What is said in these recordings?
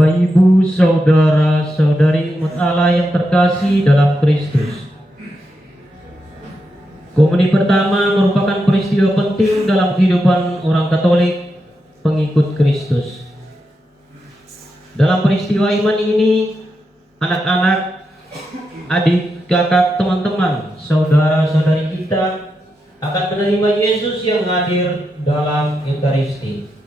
Bapak, Ibu, Saudara-saudari umat Allah yang terkasih dalam Kristus. Komuni pertama merupakan peristiwa penting dalam kehidupan orang Katolik pengikut Kristus. Dalam peristiwa iman ini, anak-anak, adik, kakak, teman-teman, saudara-saudari kita akan menerima Yesus yang hadir dalam Ekaristi.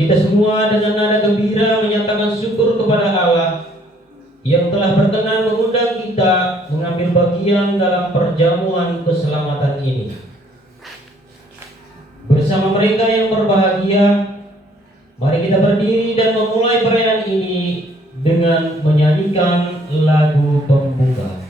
Kita semua dengan nada gembira menyatakan syukur kepada Allah yang telah berkenan mengundang kita mengambil bagian dalam perjamuan keselamatan ini. Bersama mereka yang berbahagia, mari kita berdiri dan memulai perayaan ini dengan menyanyikan lagu pembuka.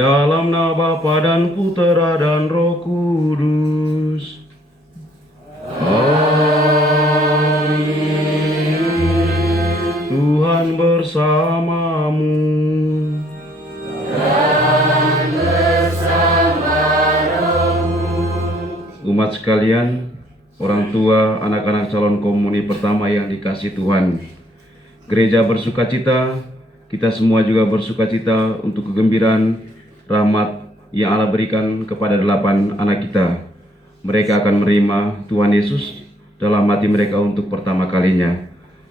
Dalam nama Bapa dan Putera dan Roh Kudus. Amin. Tuhan bersamamu. Dan bersama rohmu. Umat sekalian, orang tua, anak-anak calon komuni pertama yang dikasihi Tuhan, gereja bersukacita, kita semua juga bersukacita untuk kegembiraan rahmat yang Allah berikan kepada 8 anak kita. Mereka akan menerima Tuhan Yesus dalam hati mereka untuk pertama kalinya.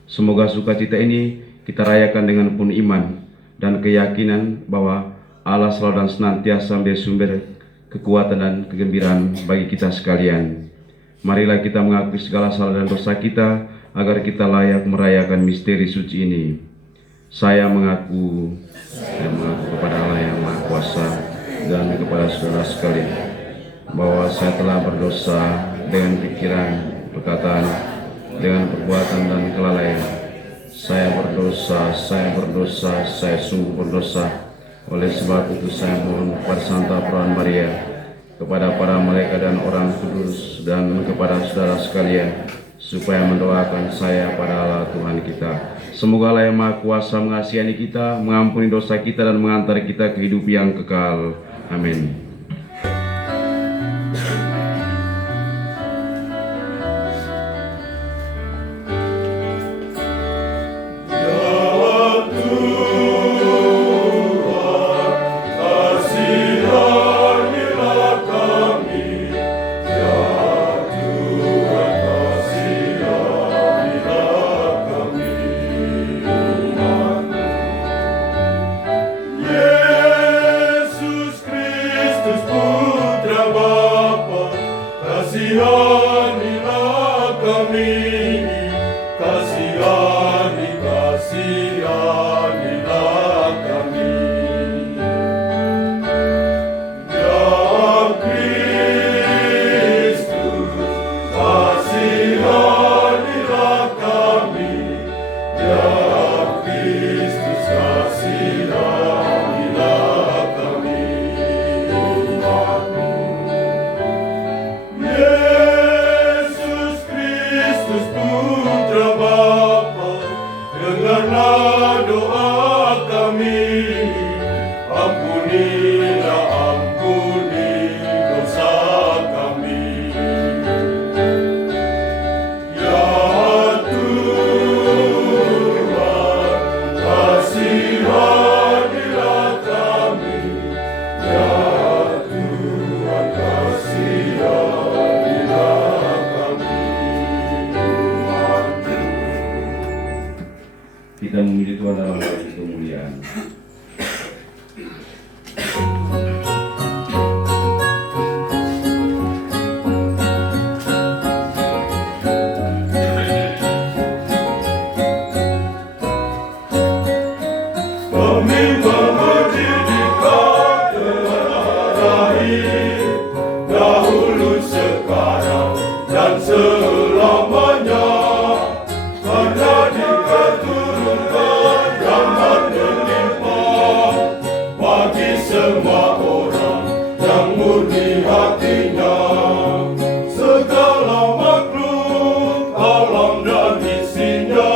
Semoga sukacita ini kita rayakan dengan penuh iman dan keyakinan bahwa Allah selalu dan senantiasa menjadi sumber kekuatan dan kegembiraan bagi kita sekalian. Marilah kita mengakui segala salah dan dosa kita agar kita layak merayakan misteri suci ini. Saya mengaku kepada Allah yang Maha Kuasa dan kepada saudara sekalian bahwa saya telah berdosa dengan pikiran, perkataan, dengan perbuatan dan kelalaian. Saya berdosa, saya sungguh berdosa. Oleh sebab itu saya mohon kepada Santa Perawan Maria, kepada para malaikat dan orang kudus, dan kepada saudara sekalian, supaya mendoakan saya pada Allah Tuhan kita. Semoga Allah yang Maha Kuasa mengasihani kita, mengampuni dosa kita, dan mengantar kita ke hidup yang kekal. Amin. Kita memuji Tuhan dalam hati kemuliaan. Dahulu, sekarang, dan selamanya, karena diketurunkan rahmat berlimpah bagi semua orang yang murni hatinya. Segala makhluk alam dan isinya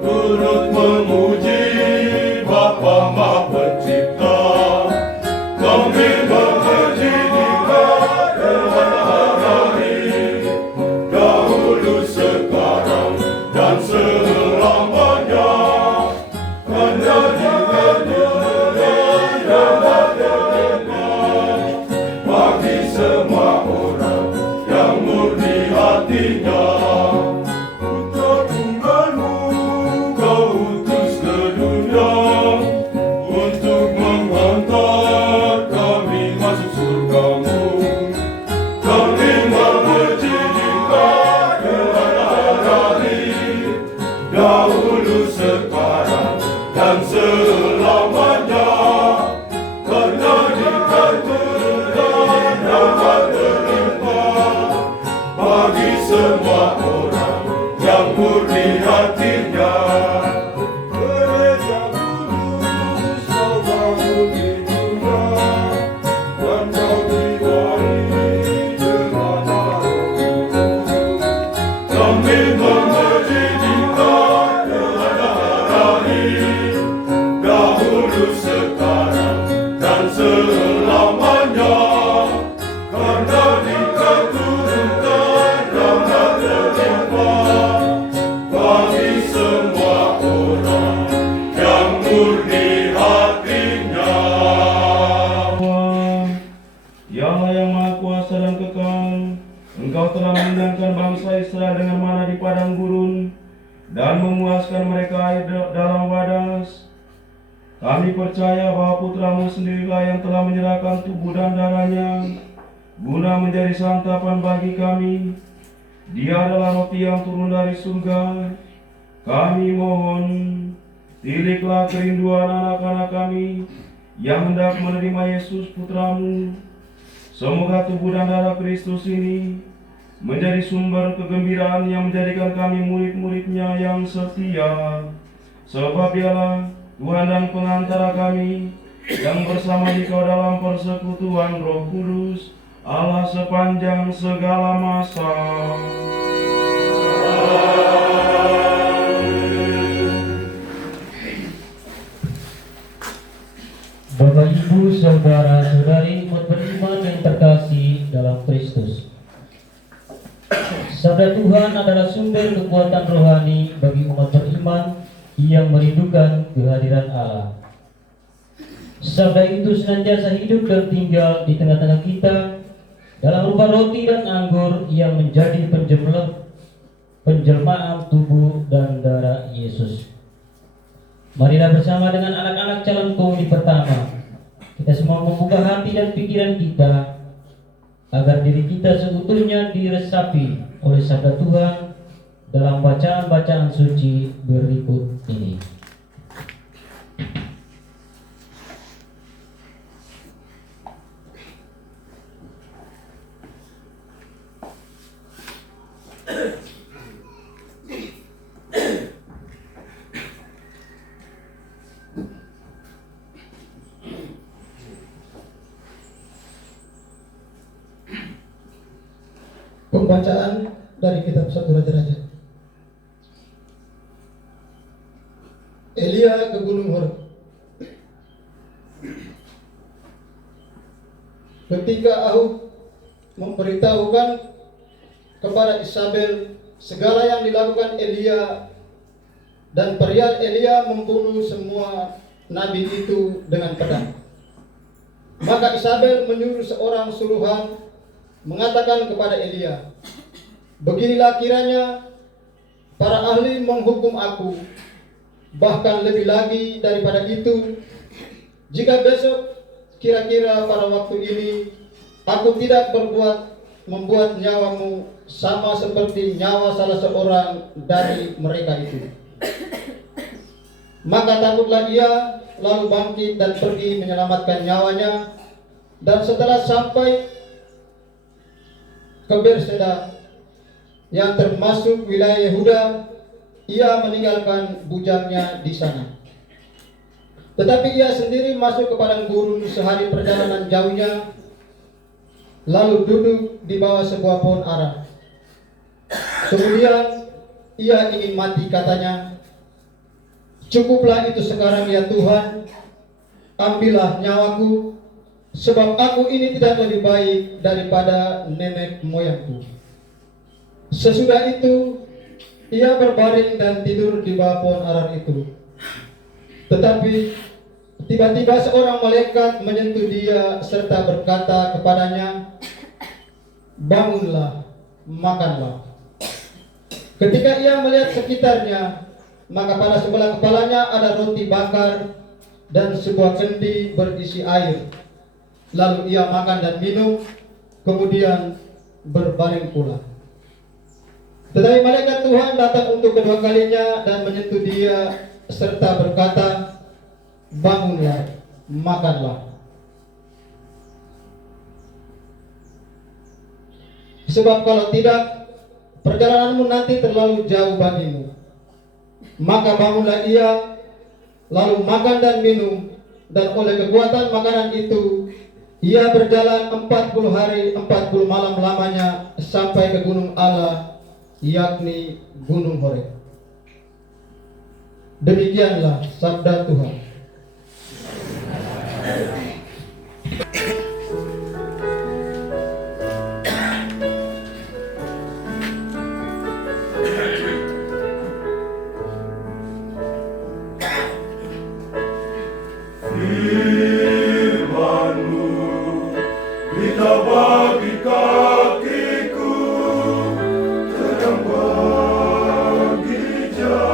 turut memuji Bapa Maha Pencipta. Kami memuji Dia dahulu, sekarang, dan selamanya, karena diketurunkan rahmat berlimpah bagi semua orang yang murni hatinya. Putra Tunggalmu Kau utus ke dunia untuk menghantar kami masuk surgamu. Kami memuji Dia dahulu, sekarang, dan selamanya, karena diketurunkan rahmat berlimpah bagi semua orang yang murni hatinya. Gereja kudus Kau bangun di dunia, dan Kau diwari dengan Roh. Kami memuji dahulu, sekarang, dan selamanya, karena diketurunkan rahmat berlimpah bagi semua orang yang murni hatinya. Ya Allah yang Maha Kuasa dan Kekal, Engkau telah menendangkan bangsa Israel dengan mana di padang gurun, dan memuaskan mereka air dalam wadas. Kami percaya bahwa Putramu sendirilah yang telah menyerahkan tubuh dan darahnya guna menjadi santapan bagi kami. Dia adalah roti yang turun dari surga. Kami mohon, tiliklah kerinduan anak-anak kami yang hendak menerima Yesus Putramu. Semoga tubuh dan darah Kristus ini menjadi sumber kegembiraan yang menjadikan kami murid-murid-Nya yang setia. Sebab Dialah Tuhan dan pengantara kami yang bersama Dikau dalam persekutuan Roh Kudus, Allah sepanjang segala masa. Bapak, Ibu, Saudara-saudari umat beriman yang terkasih dalam Kristus. Sabda Tuhan adalah sumber kekuatan rohani bagi umat beriman yang merindukan kehadiran Allah. Sabda itu senantiasa hidup dan tinggal di tengah-tengah kita dalam rupa roti dan anggur yang menjadi penjelmaan tubuh dan darah Yesus. Marilah bersama dengan anak-anak calon komuni pertama, kita semua membuka hati dan pikiran kita agar diri kita seutuhnya diresapi oleh sabda Tuhan dalam bacaan-bacaan suci berikut ini. Pembacaan dari kitab 1 Raja-Raja. Elia ke Gunung Horeb. Ketika Ahub memberitahukan kepada Isabel segala yang dilakukan Elia, dan perihal Elia membunuh semua nabi itu dengan pedang, maka Isabel menyuruh seorang suruhan mengatakan kepada Elia, "Beginilah kiranya para ahli menghukum aku, bahkan lebih lagi daripada itu, jika besok kira-kira pada waktu ini aku tidak membuat nyawamu sama seperti nyawa salah seorang dari mereka itu." Maka takutlah ia, lalu bangkit dan pergi menyelamatkan nyawanya, dan setelah sampai ke Berseba yang termasuk wilayah Yehuda, ia meninggalkan bujangnya di sana. Tetapi ia sendiri masuk ke padang gurun sehari perjalanan jauhnya, lalu duduk di bawah sebuah pohon ara. Kemudian ia ingin mati, katanya, "Cukuplah itu sekarang ya Tuhan, ambillah nyawaku, sebab aku ini tidak lebih baik daripada nenek moyangku." Sesudah itu ia berbaring dan tidur di bawah pohon ara itu. Tetapi tiba-tiba seorang malaikat menyentuh dia serta berkata kepadanya, "Bangunlah, makanlah." Ketika ia melihat sekitarnya, maka pada sebelah kepalanya ada roti bakar dan sebuah kendi berisi air. Lalu ia makan dan minum, kemudian berbaring pula. Tetapi malaikat Tuhan datang untuk kedua kalinya dan menyentuh dia serta berkata, "Bangunlah, makanlah. Sebab kalau tidak, perjalananmu nanti terlalu jauh bagimu." Maka bangunlah ia, lalu makan dan minum, dan oleh kekuatan makanan itu ia berjalan 40 hari 40 malam lamanya sampai ke gunung Allah, yakni Gunung Horeb. Demikianlah sabda Tuhan. Firman-Mu kita bagi kakiku, terang bagi jalan.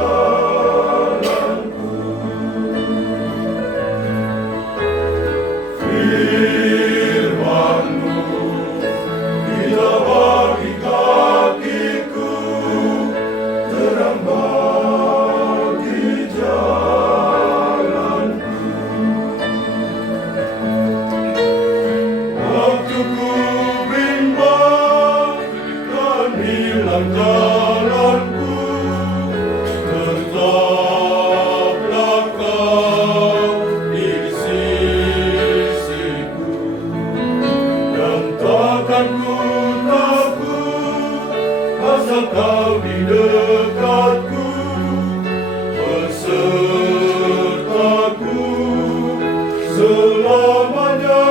di dekatku, besertaku selamanya.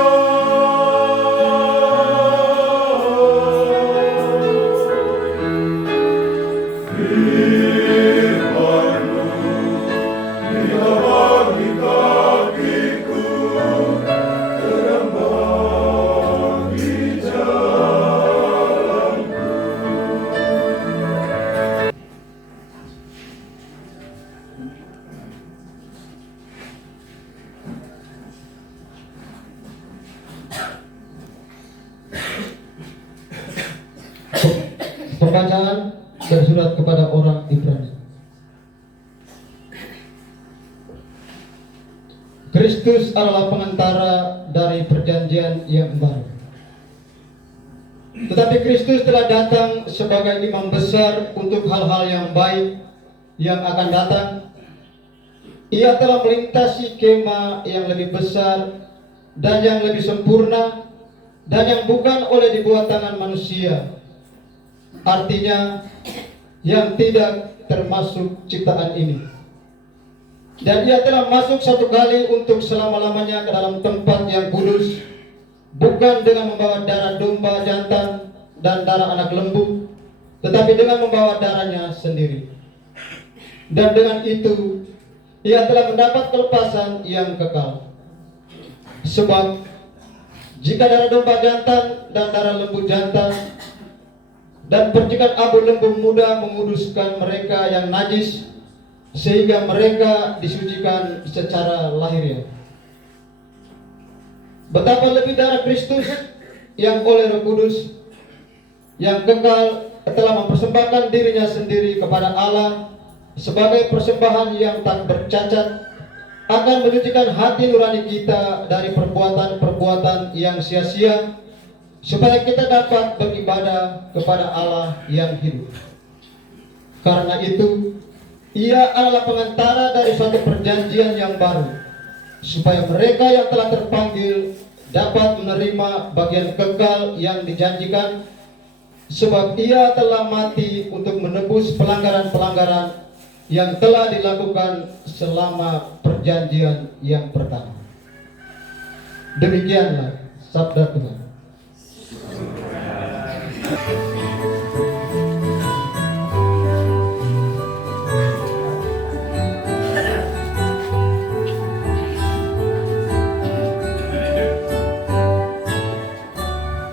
Firman-Mu biar bagi kakiku, terang bagi jalanku. Pembacaan dari surat kepada orang Ibrani. Kristus adalah pengantara dari perjanjian yang baru. Tetapi Kristus telah datang sebagai imam besar untuk hal-hal yang baik yang akan datang. Ia telah melintasi kemah yang lebih besar dan yang lebih sempurna dan yang bukan oleh dibuat tangan manusia. Artinya yang tidak termasuk ciptaan ini. Dan ia telah masuk satu kali untuk selama-lamanya ke dalam tempat yang kudus, bukan dengan membawa darah domba jantan dan darah anak lembu, tetapi dengan membawa darahnya sendiri. Dan dengan itu ia telah mendapat kelepasan yang kekal. Sebab jika darah domba jantan dan darah lembu jantan dan percikan abu lembu muda menguduskan mereka yang najis, sehingga mereka disucikan secara lahiriah, betapa lebih darah Kristus yang oleh Roh Kudus yang kekal telah mempersembahkan dirinya sendiri kepada Allah sebagai persembahan yang tak bercacat, akan menyucikan hati nurani kita dari perbuatan-perbuatan yang sia-sia, supaya kita dapat beribadah kepada Allah yang hidup. Karena itu ia adalah pengantara dari suatu perjanjian yang baru, supaya mereka yang telah terpanggil dapat menerima bagian kekal yang dijanjikan, sebab ia telah mati untuk menebus pelanggaran-pelanggaran yang telah dilakukan selama perjanjian yang pertama. Demikianlah sabda Tuhan.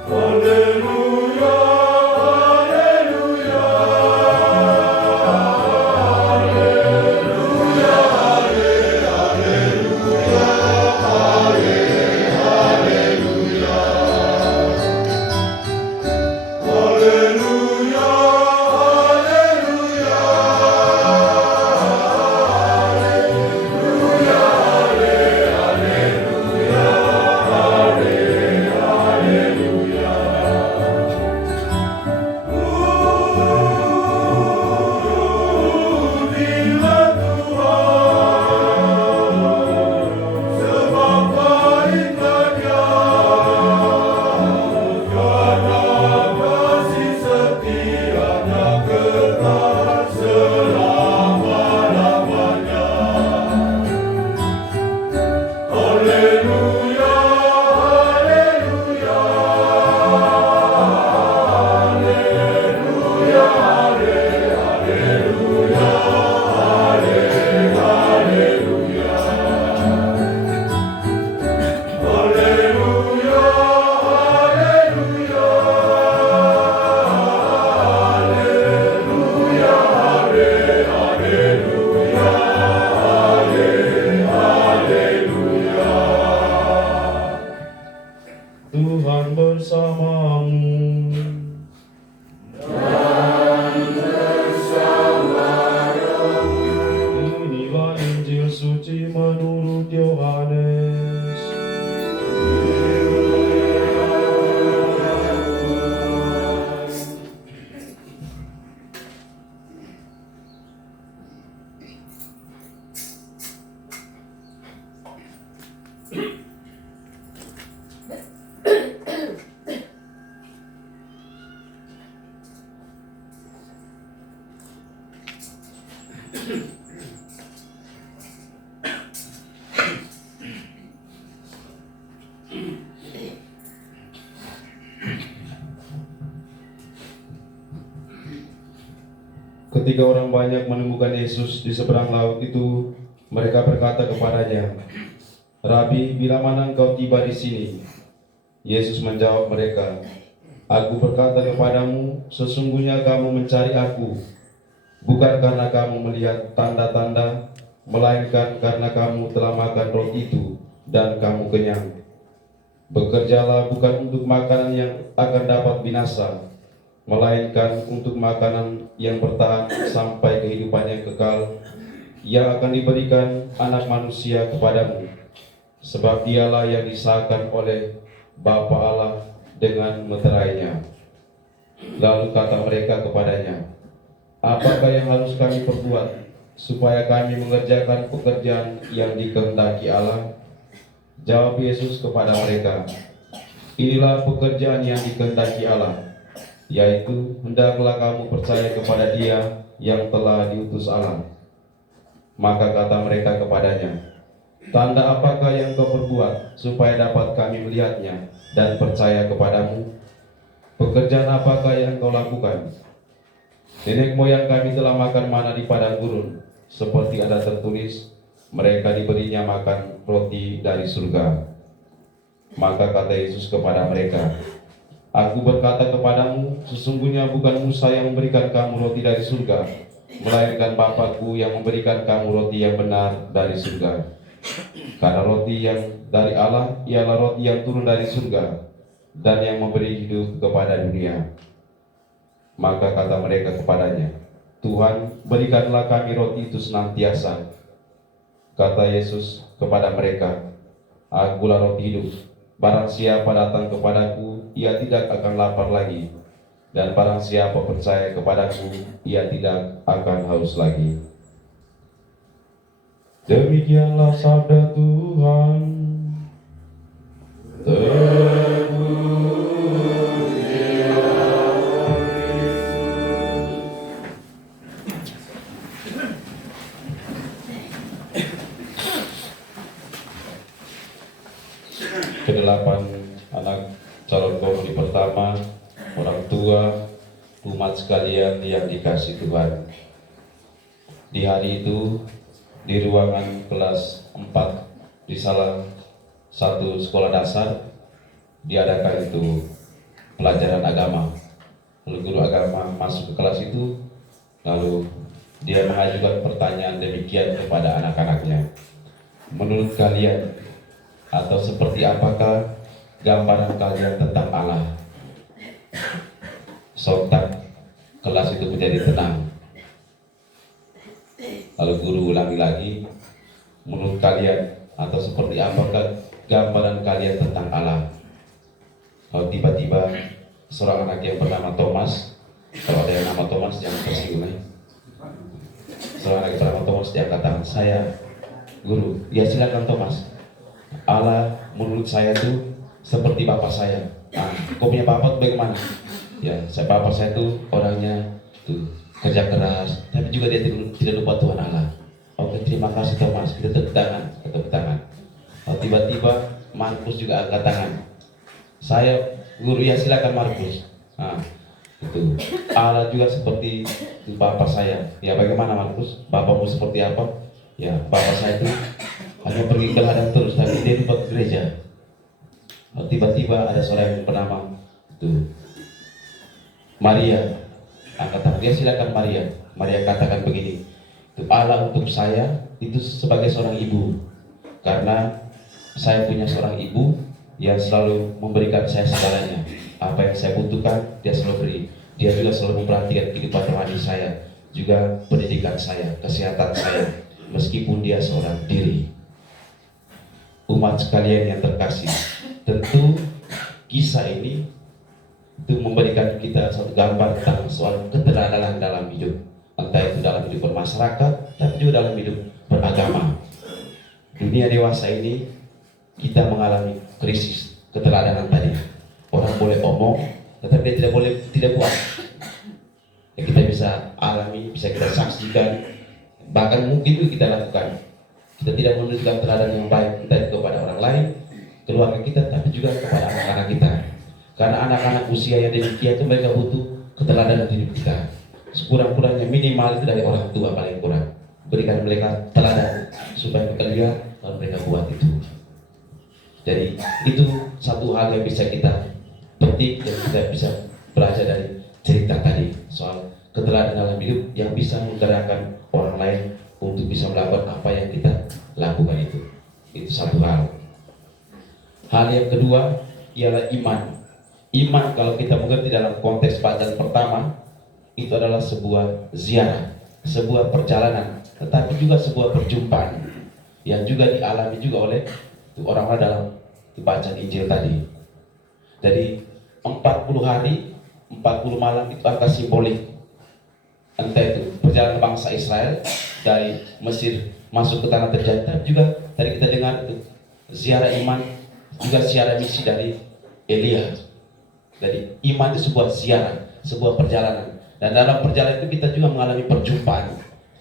Haleluya, haleluya, haleluya, haleluya, haleluya, haleluya. Ketika orang banyak menemukan Yesus di seberang laut itu, mereka berkata kepadanya, "Rabi, bila mana engkau tiba di sini?" Yesus menjawab mereka, "Aku berkata kepadamu, sesungguhnya kamu mencari Aku, bukan karena kamu melihat tanda-tanda, melainkan karena kamu telah makan roti itu dan kamu kenyang. Bekerjalah bukan untuk makanan yang akan dapat binasa, melainkan untuk makanan yang bertahan sampai kehidupan yang kekal, yang akan diberikan Anak Manusia kepadamu. Sebab dialah yang disahkan oleh Bapa Allah dengan meterainya." Lalu kata mereka kepadanya, "Apakah yang harus kami perbuat supaya kami mengerjakan pekerjaan yang dikehendaki Allah?" Jawab Yesus kepada mereka, "Inilah pekerjaan yang dikehendaki Allah, yaitu hendaklah kamu percaya kepada Dia yang telah diutus Allah." Maka kata mereka kepadanya, "Tanda apakah yang kau perbuat supaya dapat kami melihatnya dan percaya kepadamu? Pekerjaan apakah yang kau lakukan? Nenek moyang kami telah makan mana di padang gurun, seperti ada tertulis, mereka diberinya makan roti dari surga." Maka kata Yesus kepada mereka, "Aku berkata kepadamu, sesungguhnya bukan Musa yang memberikan kamu roti dari surga, melainkan Bapa-Ku yang memberikan kamu roti yang benar dari surga. Karena roti yang dari Allah ialah roti yang turun dari surga, dan yang memberi hidup kepada dunia." Maka kata mereka kepadanya, "Tuhan, berikanlah kami roti itu senantiasa." Kata Yesus kepada mereka, "Akulah roti hidup. Barang siapa datang kepadaku, ia tidak akan lapar lagi. Dan barang siapa percaya kepadaku, ia tidak akan haus lagi." Demikianlah sabda Tuhan. Kedelapan anak calon komuni pertama, orang tua, umat sekalian yang dikasih Tuhan. Di hari itu, di ruangan kelas 4 di salah satu sekolah dasar, diadakan itu pelajaran agama. Lalu guru agama masuk ke kelas itu, lalu dia mengajukan pertanyaan demikian kepada anak-anaknya, "Menurut kalian, atau seperti apakah gambaran kalian tentang Allah?" Sontak kelas itu menjadi tenang. Lalu guru ulangi lagi, "Menurut kalian, atau seperti apakah gambaran kalian tentang Allah?" Lalu tiba-tiba seorang anak yang bernama Thomas, kalau ada yang nama Thomas jangan tersinggung ya. Seorang anak yang bernama Thomas diangkat tangan, "Saya guru." "Ya silakan Thomas." "Allah menurut saya tuh seperti bapak saya." "Ah, kau punya bapak tuh bagaimana?" "Ya, bapak saya tuh orangnya tuh kerja keras, tapi juga dia tidak lupa Tuhan Allah." "Oke, terima kasih Thomas, kita tepuk tangan. Oh, tiba-tiba Markus juga angkat tangan. "Saya guru." "Ya silakan Markus." Nah, itu Allah juga seperti bapak saya. "Ya bagaimana Markus? Bapakmu seperti apa?" "Ya, bapak saya itu hanya pergi ke ladang terus, tapi dia lupa ke gereja." Tiba-tiba ada seorang yang bernama itu Maria angkat tangan. "Ya silakan Maria." Maria katakan begini, "Itu Allah untuk saya itu sebagai seorang ibu, karena saya punya seorang ibu yang selalu memberikan saya segalanya. Apa yang saya butuhkan dia selalu beri. Dia juga selalu memperhatikan kehidupan rohani saya, juga pendidikan saya, kesehatan saya, meskipun dia seorang diri." Umat sekalian yang terkasih, tentu kisah ini itu memberikan kita satu gambar tentang soal keteradalan dalam hidup, entah itu dalam hidup bermasyarakat, tapi juga dalam hidup beragama. Dunia dewasa ini kita mengalami krisis keteladanan tadi. Orang boleh omong, tetapi dia tidak buat. Ya, kita bisa alami, bisa kita saksikan bahkan mungkin itu kita lakukan. Kita tidak menunjukkan teladan yang baik entah itu kepada orang lain, keluarga kita, tapi juga kepada anak-anak kita. Karena anak-anak usia yang demikian itu mereka butuh keteladanan hidup kita. Sekurang-kurangnya minimal itu dari orang tua paling kurang. Berikan mereka teladan supaya mereka lihat lalu mereka buat itu. Jadi itu satu hal yang bisa kita petik dan kita bisa belajar dari cerita tadi soal keteladanan dalam hidup yang bisa menggerakkan orang lain untuk bisa melakukan apa yang kita lakukan itu. Itu satu hal. Hal yang kedua ialah iman. Iman kalau kita mengerti dalam konteks bacaan pertama itu adalah sebuah ziarah, sebuah perjalanan, tetapi juga sebuah perjumpaan yang juga dialami juga oleh orang-orang dalam bacaan Injil tadi. Jadi 40 hari, 40 malam itu angka simbolik. Entah itu perjalanan bangsa Israel dari Mesir masuk ke tanah terjanji, juga tadi kita dengar itu ziarah iman, juga ziarah misi dari Elia. Jadi iman itu sebuah ziarah, sebuah perjalanan. Dan dalam perjalanan itu kita juga mengalami perjumpaan.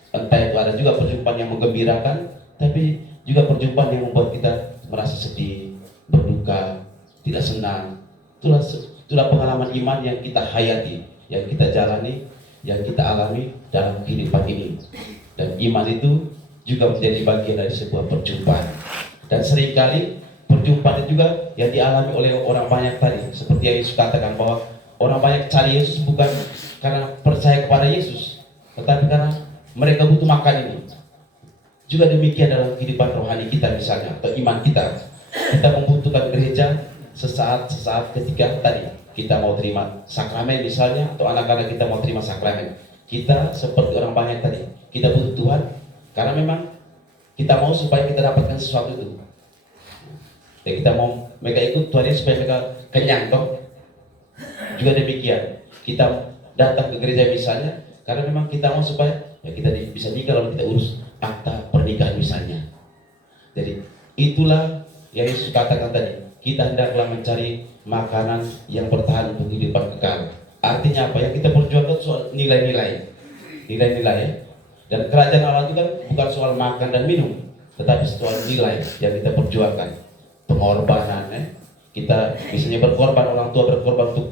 Entah itu ada juga perjumpaan yang menggembirakan, tapi juga perjumpaan yang membuat kita merasa sedih, berduka, tidak senang. Itulah pengalaman iman yang kita hayati, yang kita jalani, yang kita alami dalam kehidupan ini. Dan iman itu juga menjadi bagian dari sebuah perjumpaan. Dan seringkali perjumpaan itu juga yang dialami oleh orang banyak tadi. Seperti yang Yesus katakan bahwa orang banyak cari Yesus bukan karena percaya kepada Yesus, tetapi karena mereka butuh makan ini. Juga demikian dalam kehidupan rohani kita misalnya, atau iman kita. Kita membutuhkan gereja sesaat ketika tadi kita mau terima sakramen misalnya, atau anak-anak kita mau terima sakramen. Kita seperti orang banyak tadi, kita butuh Tuhan karena memang kita mau supaya kita dapatkan sesuatu itu. Ya, kita mau mereka ikut Tuhan supaya mereka kenyang toh. Juga demikian, kita datang ke gereja misalnya karena memang kita mau supaya ya kita bisa nikah lalu kita urus akta pernikahan misalnya. Jadi itulah yang Yesus katakan tadi, kita hendaklah mencari makanan yang bertahan untuk kehidupan kekal. Artinya apa? Yang kita perjuangkan soal nilai-nilai ya. Dan kerajaan Allah itu kan bukan soal makan dan minum, tetapi soal nilai yang kita perjuangkan. Pengorbanan ya. Kita misalnya berkorban, orang tua berkorban untuk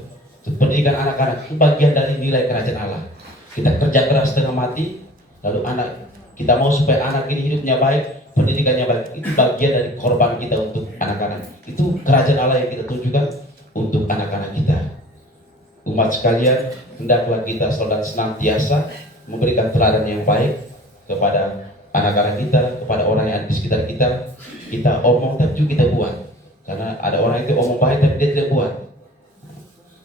pendidikan anak-anak, itu bagian dari nilai kerajaan Allah. Kita kerja keras setengah mati, lalu kita mau supaya anak ini hidupnya baik, pendidikannya baik, itu bagian dari korban kita untuk anak-anak. Itu kerajaan Allah yang kita tunjukkan untuk anak-anak kita. Umat sekalian, hendaklah kita selalu senantiasa memberikan teladan yang baik kepada anak-anak kita, kepada orang yang di sekitar kita. Kita omong tapi juga kita buat. Karena ada orang itu omong baik tapi dia tidak buat.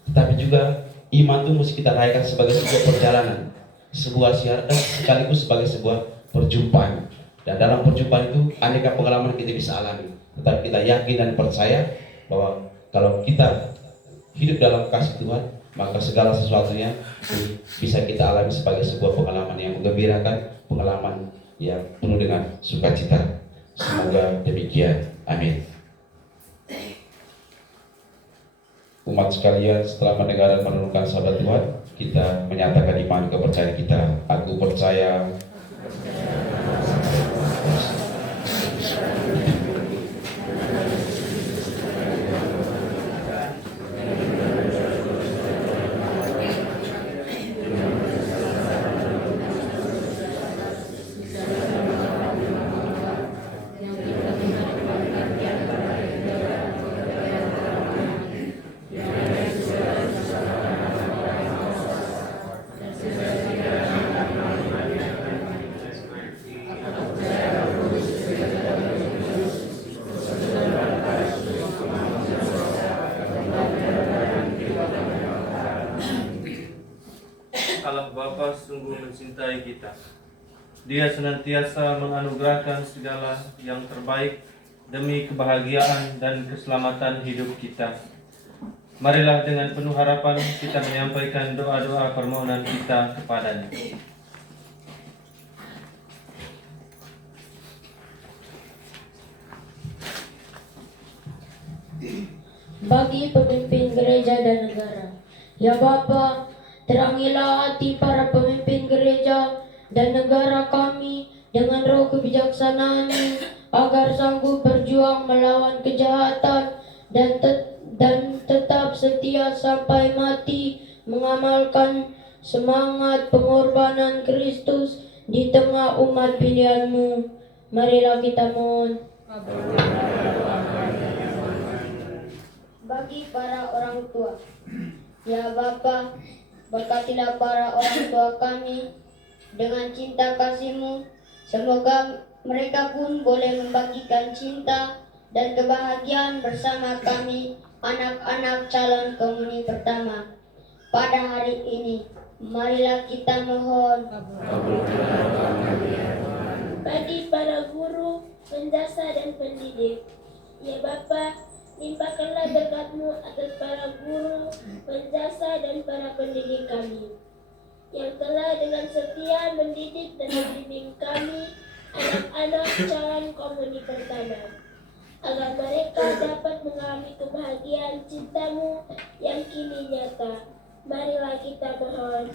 Tetapi juga iman itu mesti kita rayakan sebagai sebuah perjalanan, sebuah siaran, dan sekaligus sebagai sebuah perjumpaan. Dan dalam perjumpaan itu aneka pengalaman kita bisa alami. Tetapi kita yakin dan percaya bahwa kalau kita hidup dalam kasih Tuhan, maka segala sesuatunya bisa kita alami sebagai sebuah pengalaman yang menggembirakan, pengalaman yang penuh dengan sukacita. Semoga demikian. Amin. Umat sekalian, setelah mendengar dan merenungkan sabda Tuhan, kita menyatakan iman kepercayaan kita. Aku percaya Allah Bapa sungguh mencintai kita. Dia senantiasa menganugerahkan segala yang terbaik demi kebahagiaan dan keselamatan hidup kita. Marilah dengan penuh harapan kita menyampaikan doa-doa permohonan kita kepadanya. Bagi pemimpin gereja dan negara, ya Bapa, terangilah hati para pemimpin gereja dan negara kami dengan roh kebijaksanaan-Mu, agar sanggup berjuang melawan kejahatan dan tetap setia sampai mati, mengamalkan semangat pengorbanan Kristus di tengah umat pilihan-Mu. Marilah kita mohon. Bagi para orang tua, ya Bapa, berkatilah para orang tua kami dengan cinta kasih-Mu. Semoga mereka pun boleh membagikan cinta dan kebahagiaan bersama kami, anak-anak calon komuni pertama. Pada hari ini, marilah kita mohon. Bagi para guru, penjasa dan pendidik, ya Bapa, limpahkanlah berkat-Mu atas para guru, penjasa dan para pendidik kami, yang telah dengan setia mendidik dan membimbing kami, anak-anak calon komuni pertama, agar mereka dapat mengalami kebahagiaan cinta-Mu yang kini nyata. Marilah kita mohon.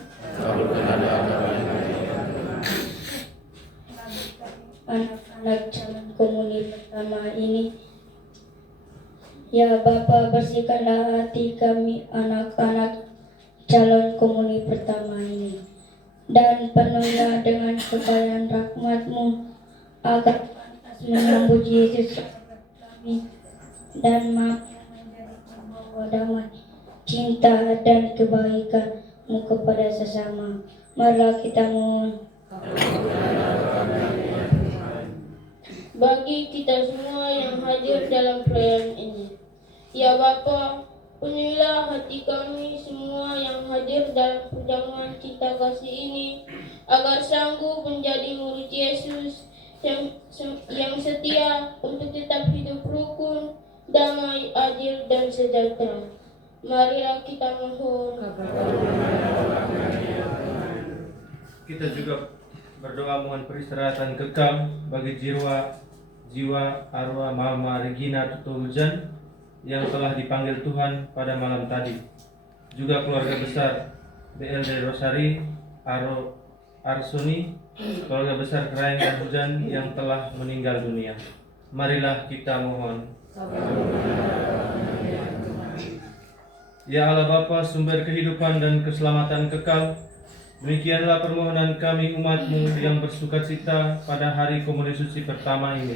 Anak-anak calon komuni pertama ini, ya Bapa, bersihkanlah hati kami, anak-anak calon komuni pertama ini, dan penuhilah dengan kekayaan rahmat-Mu, agar pantas menyambut Yesus kami, dan mampu menjadi pembawa damai, cinta dan kebaikan-Mu kepada sesama. Marilah kita mohon. Bagi kita semua yang hadir dalam perayaan ini, ya Bapa, penuhilah hati kami semua yang hadir dalam perjamuan cinta kasih ini, agar sanggup menjadi murid Yesus yang setia untuk tetap hidup rukun, damai, adil, dan sejahtera. Marilah kita mohon. Kita juga berdoa mohon peristirahatan kekal bagi jiwa arwah Mama Regina Tutu Hujan yang telah dipanggil Tuhan pada malam tadi. Juga keluarga besar BLD Rosari, Arsuni, keluarga besar Keraeng dan Hujan yang telah meninggal dunia. Marilah kita mohon. Ya Allah Bapa, sumber kehidupan dan keselamatan kekal, demikianlah permohonan kami umat-Mu yang bersukacita pada hari komuni suci pertama ini.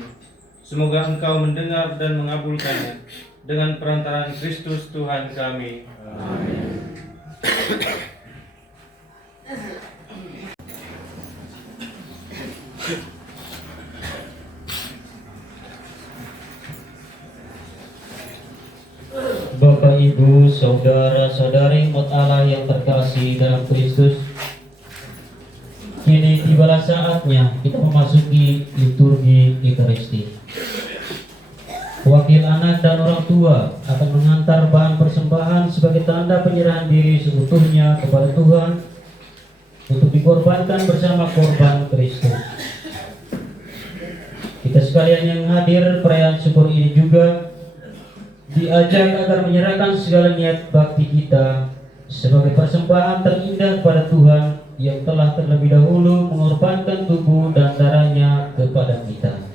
Semoga Engkau mendengar dan mengabulkannya dengan perantaraan Kristus Tuhan kami. Amin. Bapak, Ibu, saudara-saudari umat Allah yang terkasih dalam Kristus, kini tibalah saatnya kita memasuki liturgi Ekaristi. Wakil anak dan orang tua akan mengantar bahan persembahan sebagai tanda penyerahan diri seutuhnya kepada Tuhan untuk dikorbankan bersama korban Kristus. Kita sekalian yang hadir perayaan syukur ini juga diajak agar menyerahkan segala niat bakti kita sebagai persembahan terindah kepada Tuhan yang telah terlebih dahulu mengorbankan tubuh dan darahnya kepada kita.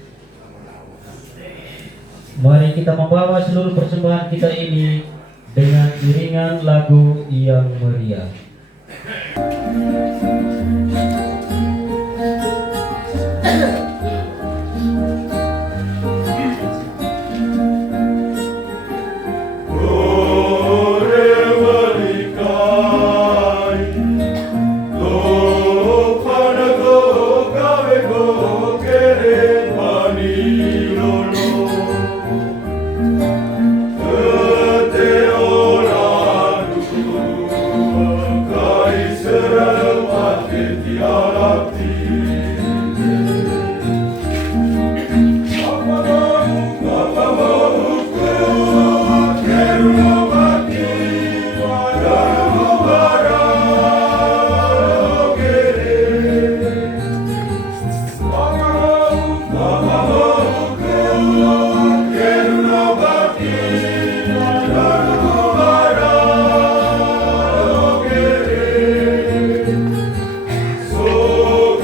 Mari kita membawa seluruh persembahan kita ini dengan iringan lagu yang meriah. So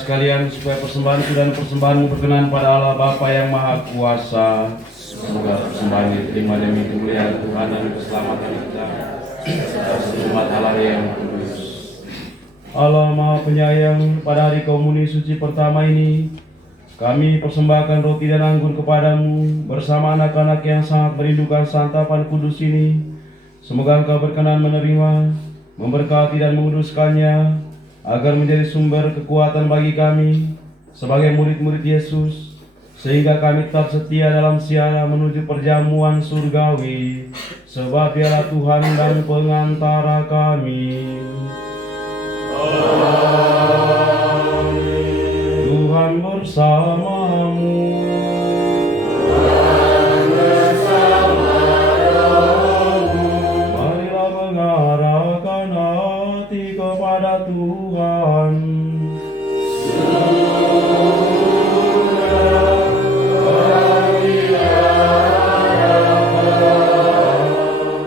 sekalian, supaya persembahan itu dan persembahanmu berkenan pada Allah Bapa yang Maha Kuasa. Semoga persembahan diterima demi kemuliaan Tuhan dan keselamatan kita serta umat Allah yang kudus. Allah Maha Penyayang, pada hari komuni suci pertama ini, kami persembahkan roti dan anggur kepadamu bersama anak-anak yang sangat merindukan santapan kudus ini. Semoga Engkau berkenan menerima, memberkati dan menguduskannya, agar menjadi sumber kekuatan bagi kami sebagai murid-murid Yesus, sehingga kami tetap setia dalam siara menuju perjamuan surgawi, sebab Dialah Tuhan dan pengantara kami. Tuhan bersamamu. Marilah mengarahkan hati kepada Tuhan.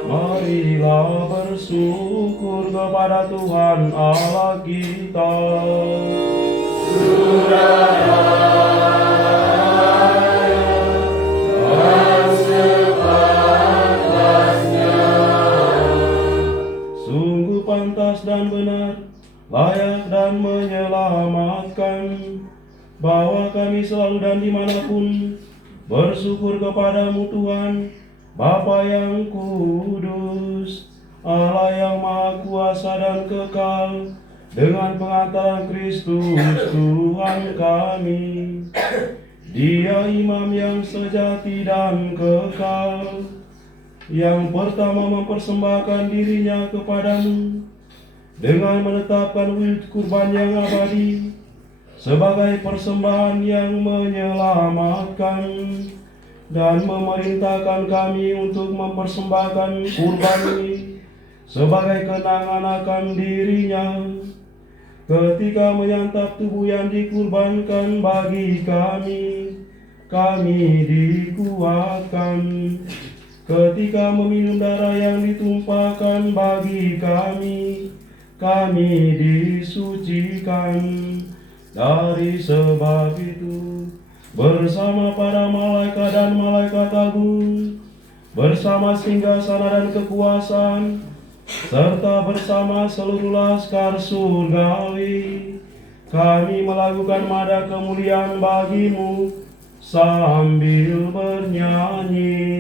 Marilah bersyukur kepada Tuhan Allah kita. Sungguh pantas dan benar, layak dan menyelamatkan, bahwa kami selalu dan dimanapun bersyukur kepadamu Tuhan, Bapa yang kudus, Allah yang Maha Kuasa dan kekal, dengan pengantaran Kristus Tuhan kami. Dia imam yang sejati dan kekal, yang pertama mempersembahkan dirinya kepadamu dengan menetapkan wujud kurban yang abadi sebagai persembahan yang menyelamatkan, dan memerintahkan kami untuk mempersembahkan kurban ini sebagai kenangan akan dirinya ketika menyantap tubuh yang dikurbankan bagi kami dikuatkan. Ketika meminum darah yang ditumpahkan bagi kami disucikan. Dari sebab itu, bersama para malaikat dan malaikat agung, bersama singgasana dan kekuasaan, serta bersama seluruh laskar surgawi, kami melakukan nada kemuliaan bagimu sambil bernyanyi.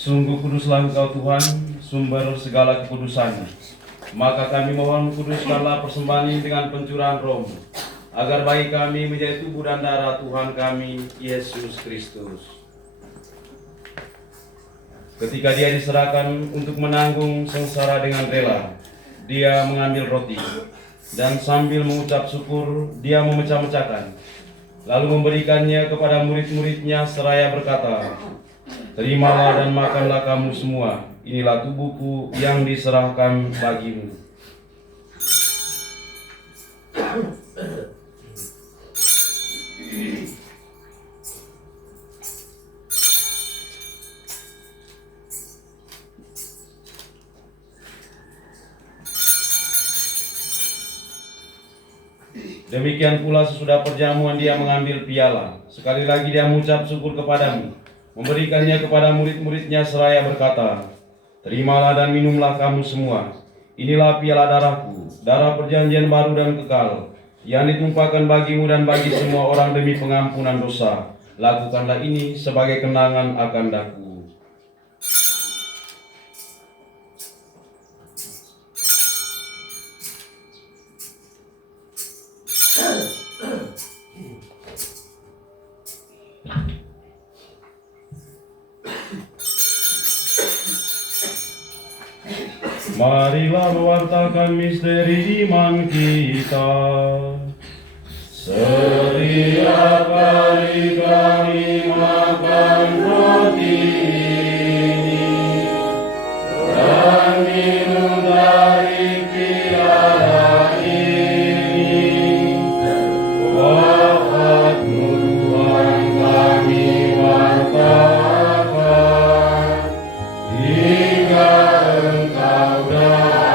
Sungguh kuduslah Engkau Tuhan, sumber segala kekudusan. Maka kami mohon kuduskanlah persembahan ini dengan pencurahan Roh, agar bagi kami menjadi tubuh dan darah Tuhan kami, Yesus Kristus. Ketika Dia diserahkan untuk menanggung sengsara dengan rela, Dia mengambil roti, dan sambil mengucap syukur, Dia memecah-mecahkan, lalu memberikannya kepada murid-muridnya seraya berkata, Terimalah dan makanlah kamu semua. Inilah tubuhku yang diserahkan bagimu. Demikian pula sesudah perjamuan dia mengambil piala. Sekali lagi dia mengucap syukur kepadamu, memberikannya kepada murid-muridnya seraya berkata, terimalah dan minumlah kamu semua. Inilah piala darahku, darah perjanjian baru dan kekal, yang ditumpahkan bagimu dan bagi semua orang demi pengampunan dosa. Lakukanlah ini sebagai kenangan akan daku. Marilah mewartakan misteri iman kita. Setiap kali kami makan roti ini dan minum dari piala ini, wafat-Mu Tuhan kami wartakan hingga Engkau datang.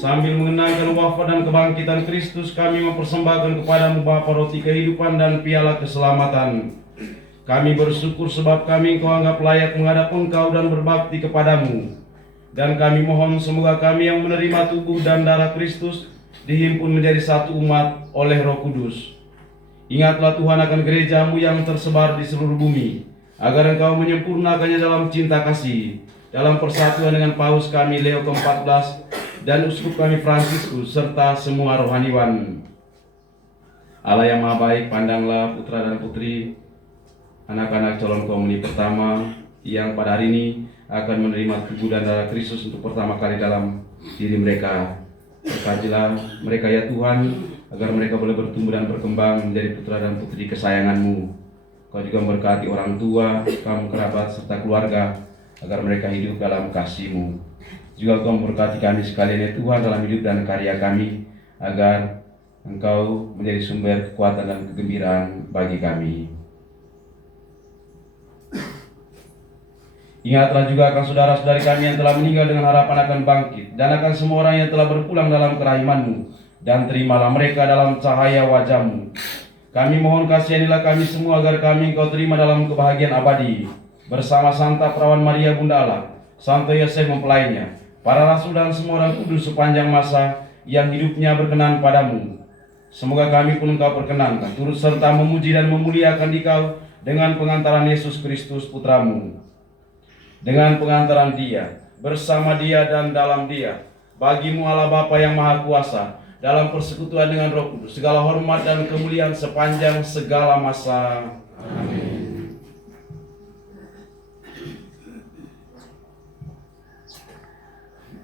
Sambil mengenangkan wafat dan kebangkitan Kristus, kami mempersembahkan kepadamu Bapa roti kehidupan dan piala keselamatan. Kami bersyukur sebab kami Engkau anggap layak menghadap Engkau dan berbakti kepadamu. Dan kami mohon semoga kami yang menerima tubuh dan darah Kristus dihimpun menjadi satu umat oleh Roh Kudus. Ingatlah Tuhan akan gerejamu yang tersebar di seluruh bumi, agar Engkau menyempurnakannya dalam cinta kasih, dalam persatuan dengan Paus kami Leo ke-14 dan Uskup kami Fransiskus serta semua rohaniwan. Allah yang Maha Baik, pandanglah putra dan putri anak-anak calon komuni pertama yang pada hari ini akan menerima tubuh dan darah Kristus untuk pertama kali dalam diri mereka. Berkatilah mereka ya Tuhan, agar mereka boleh bertumbuh dan berkembang menjadi putra dan putri kesayangan-Mu. Kau juga memberkati orang tua, kaum kerabat serta keluarga, agar mereka hidup dalam kasih-Mu. Juga Kau memberkati kami sekalian ya Tuhan dalam hidup dan karya kami, agar Engkau menjadi sumber kekuatan dan kegembiraan bagi kami. Ingatlah juga akan saudara-saudari kami yang telah meninggal dengan harapan akan bangkit, dan akan semua orang yang telah berpulang dalam kerahiman-Mu, dan terimalah mereka dalam cahaya wajah-Mu. Kami mohon kasihanilah kami semua agar kami Engkau terima dalam kebahagiaan abadi, bersama Santa Perawan Maria Bunda Allah, Santo Yosef mempelainya, para rasul dan semua orang kudus sepanjang masa yang hidupnya berkenan padamu. Semoga kami pun Engkau perkenankan, turut serta memuji dan memuliakan Dikau dengan pengantaran Yesus Kristus Putramu. Dengan pengantaran Dia, bersama Dia dan dalam Dia, bagi-Mu Allah Bapa yang Maha Kuasa, dalam persekutuan dengan Roh Kudus, segala hormat dan kemuliaan sepanjang segala masa. Amin.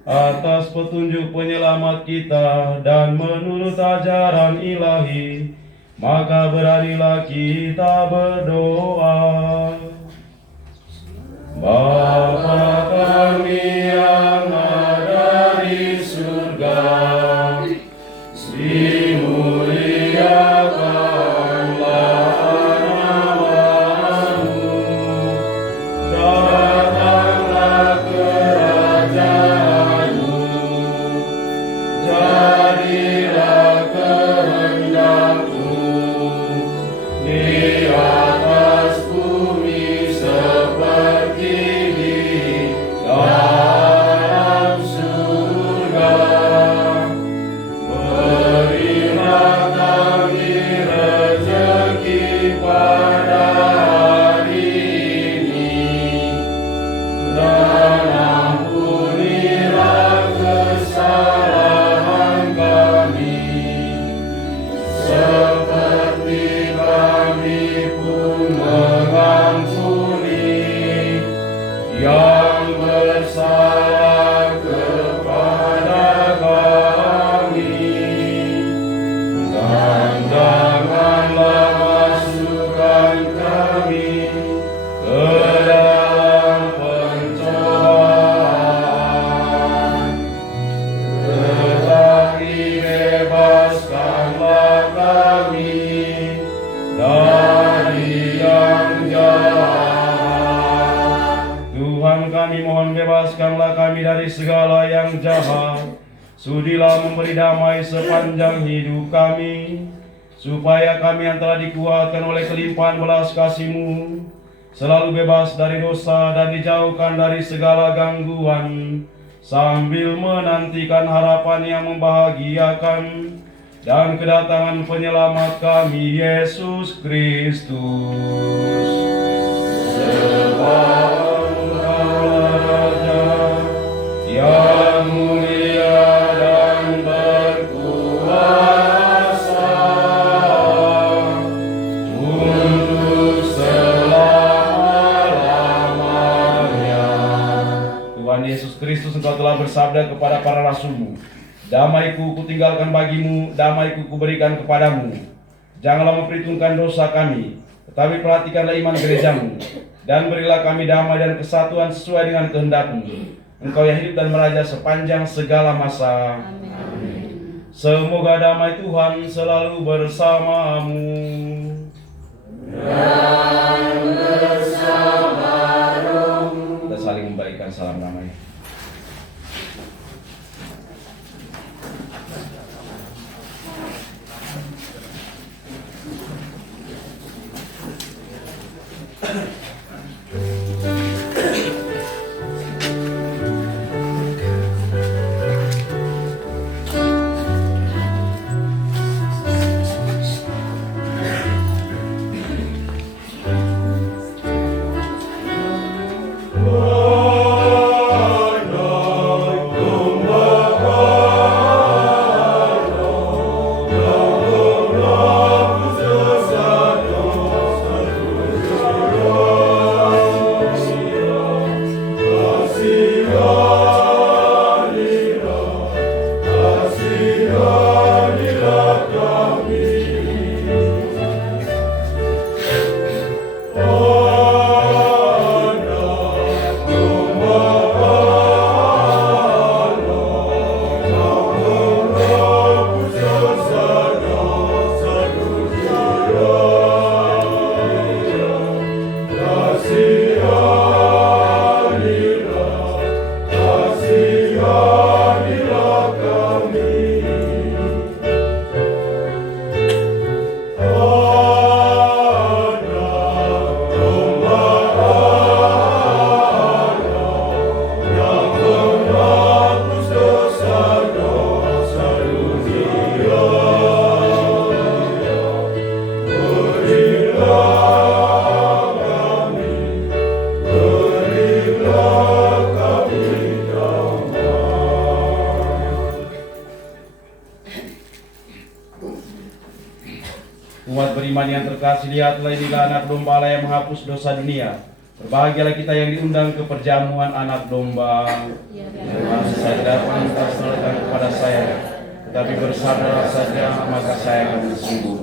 Atas petunjuk penyelamat kita dan menurut ajaran ilahi, maka beranilah kita berdoa. Bapa kami yang ada di surga, dimuliakanlah nama-Mu, datanglah kerajaan-Mu, jadilah kehendak-Mu di atas bumi seperti di dalam surga. Sudilah memberi damai sepanjang hidup kami, supaya kami yang telah dikuatkan oleh kelimpahan belas kasih-Mu selalu bebas dari dosa dan dijauhkan dari segala gangguan, sambil menantikan harapan yang membahagiakan dan kedatangan penyelamat kami, Yesus Kristus. Sebab Engkaulah Raja yang mulia dan berkuasa untuk selama-lamanya. Tuhan Yesus Kristus, Engkau telah bersabda kepada para rasul-Mu, damai-Ku kutinggalkan bagimu, damai-Ku kuberikan kepadamu. Janganlah memperhitungkan dosa kami, tetapi perhatikanlah iman gereja-Mu, dan berilah kami damai dan kesatuan sesuai dengan kehendak-Mu. Engkau yang hidup dan meraja sepanjang segala masa. Amin. Semoga damai Tuhan selalu bersamamu. Dan bersama rohmu. Kita saling membagikan salam damai. Umat beriman yang terkasih, lihatlah inilah anak domba Allah yang menghapus dosa dunia. Berbahagialah kita yang diundang ke perjamuan anak domba. Masih saya tidak pantas datang kepada saya, tetapi bersabarlah saja, maka saya akan sembuh.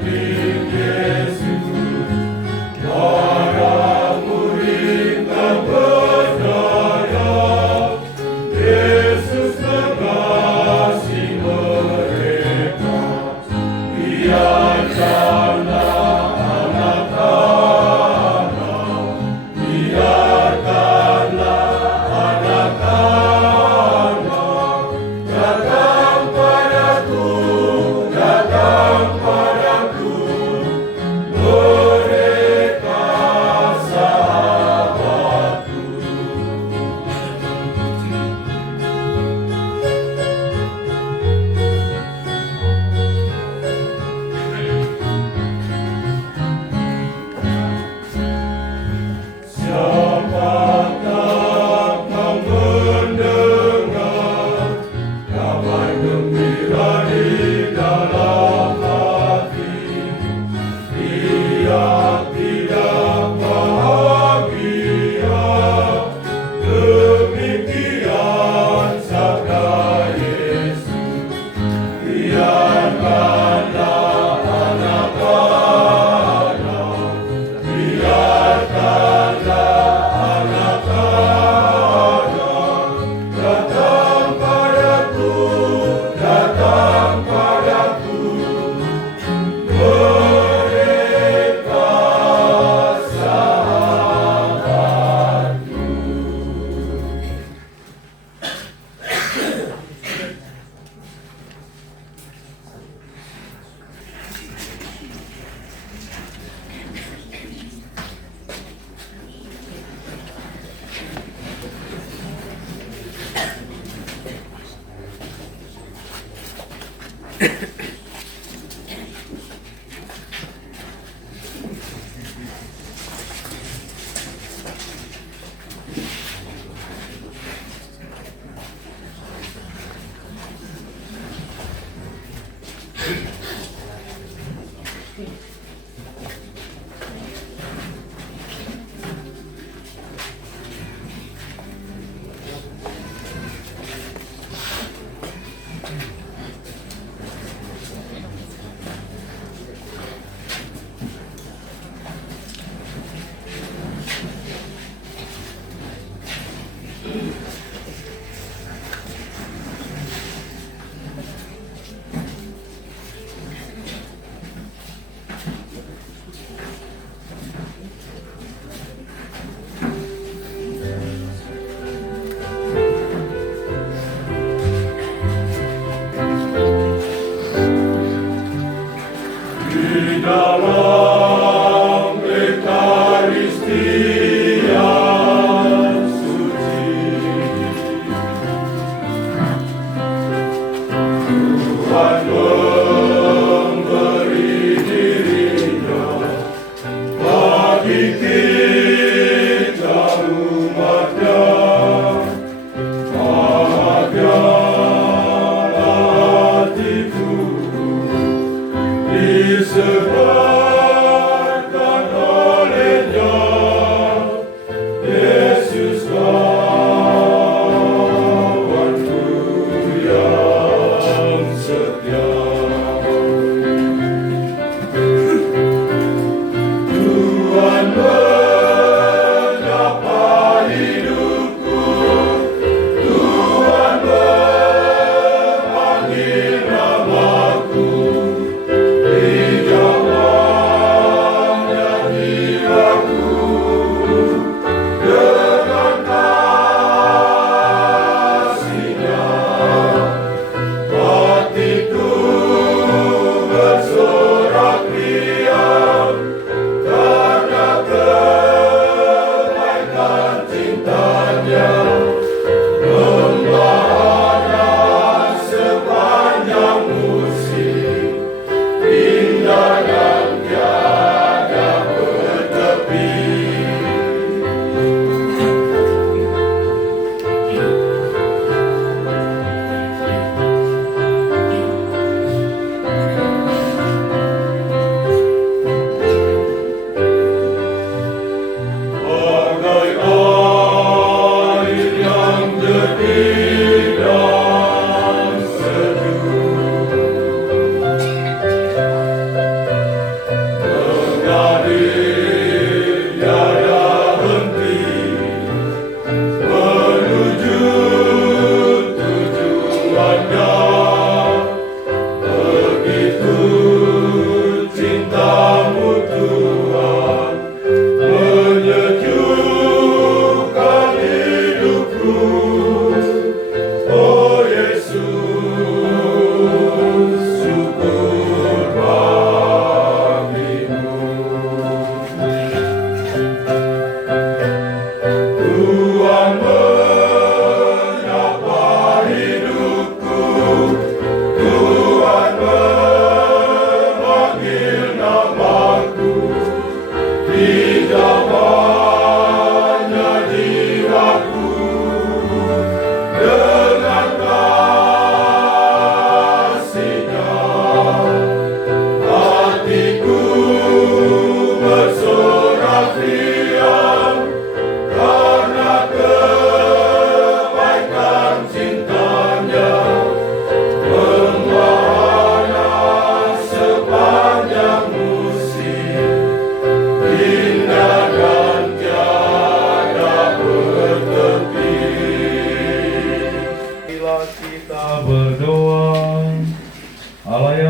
Di jalan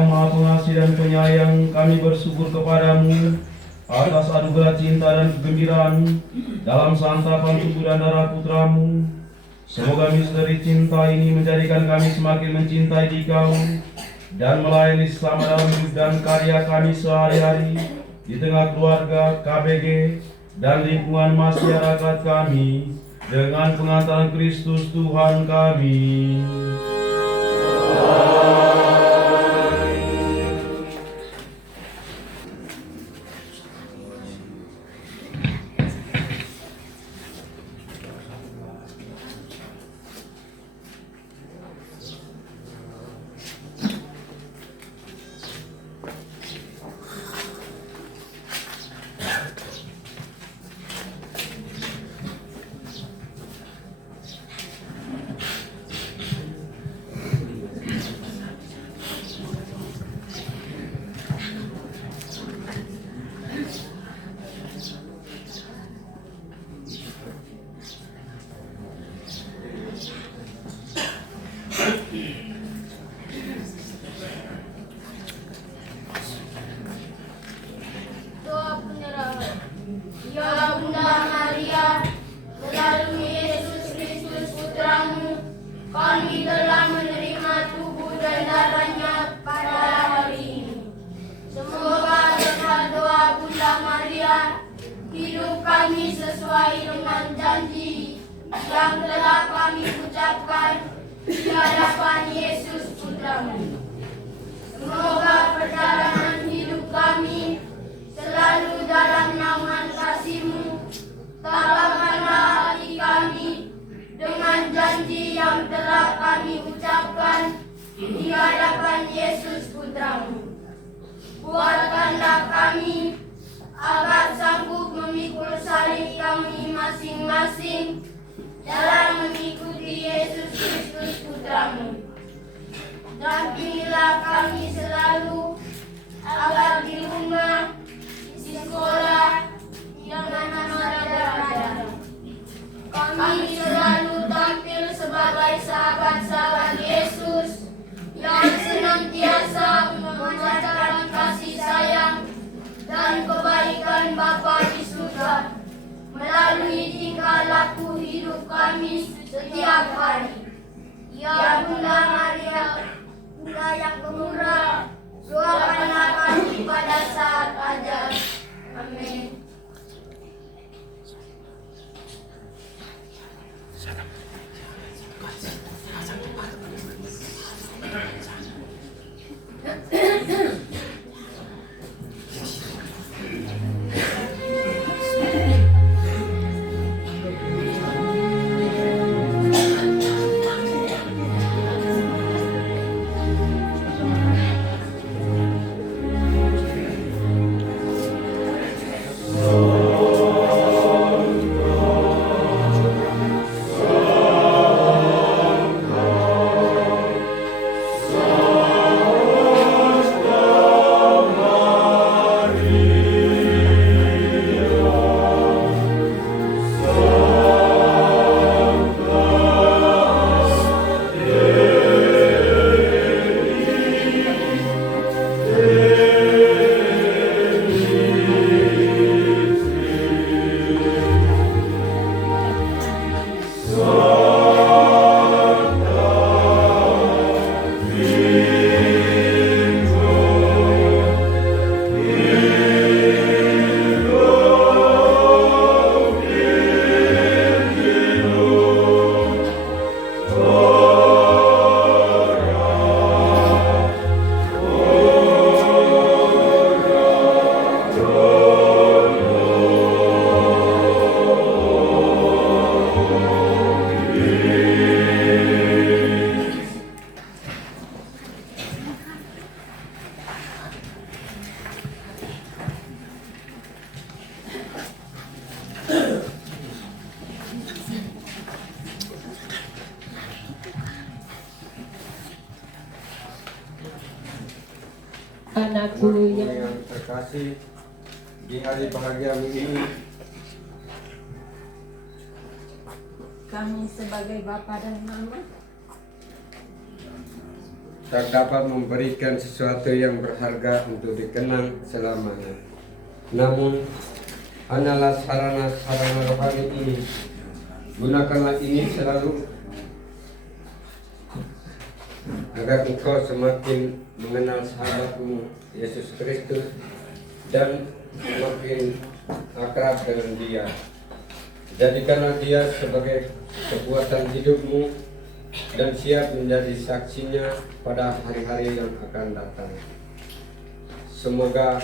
yang maha pengasih dan penyayang, kami bersyukur kepadamu atas anugerah cinta dan kegembiraan dalam santapan tubuh dan darah putramu. Semoga misteri cinta ini menjadikan kami semakin mencintai Dikau dan melayani selama dalam hidup dan karya kami sehari-hari di tengah keluarga, KBG, dan lingkungan masyarakat kami dengan pengantaran Kristus Tuhan kami. Doa penyerahan. Ya Bunda Maria, melalui Yesus Kristus Putramu, kami telah menerima tubuh dan darahnya pada hari ini. Semoga berkat doa Bunda Maria, hidup kami sesuai dengan janji yang telah kami ucapkan di hadapan Yesus Putramu. Semoga perjalanan hidup kami selalu dalam naungan kasih-Mu. Tabahkanlah hati kami dengan janji yang telah kami ucapkan di hadapan Yesus Putramu. Kuatkanlah kami agar sanggup memikul salib kami masing-masing dalam mengikuti Yesus Kristus Putramu. Dampingilah kami selalu agar di rumah, di sekolah, dengan saudara-saudara kami selalu tampil sebagai sahabat-sahabat Yesus yang senantiasa memancarkan kasih sayang dan kebaikan Bapa di surga melalui tingkah laku hidup kami setiap hari. Ya Bunda Maria, Bunda yang pemurah, doakanlah kami pada saat ajal. Amin. Anakku yang terkasih, di hari bahagiamu ini kami sebagai bapa dan mama tak dapat memberikan sesuatu yang berharga untuk dikenang selamanya. Namun, hanyalah sarana rohani ini. Gunakanlah ini selalu agar engkau semakin mengenal sahabatmu Yesus Kristus dan semakin akrab dengan Dia. Jadikanlah Dia sebagai kekuatan hidupmu dan siap menjadi saksinya pada hari-hari yang akan datang. Semoga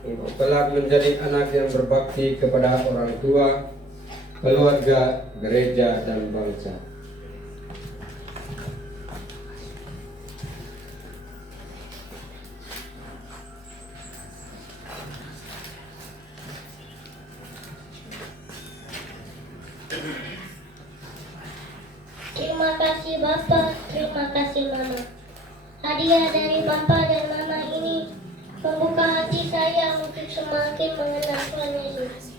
engkau kelak menjadi anak yang berbakti kepada orang tua, keluarga, gereja, dan bangsa. Terima kasih Bapak, terima kasih Mama. Hadiah dari Bapak dan Mama ini membuka hati saya untuk semakin mengenal Tuhan Yesus.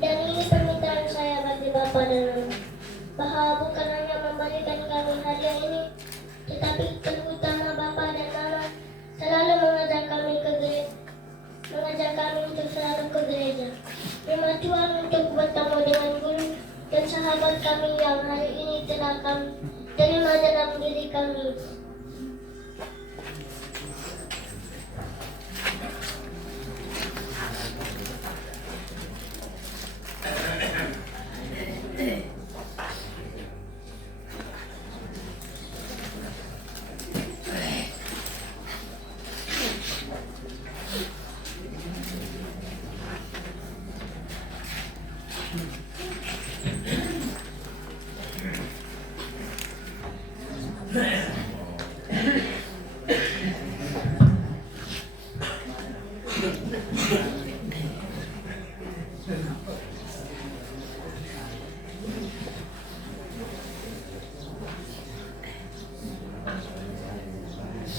Dan ini permintaan saya bagi Bapak dan Mama, bahwa bukan hanya memberikan kami hadiah ini, tetapi terutama Bapak dan Mama selalu mengajak kami untuk selalu ke gereja. Terima Tuhan untuk bertemu dengan guru dan sahabat kami yang hari ini telah kami terima dalam diri kami.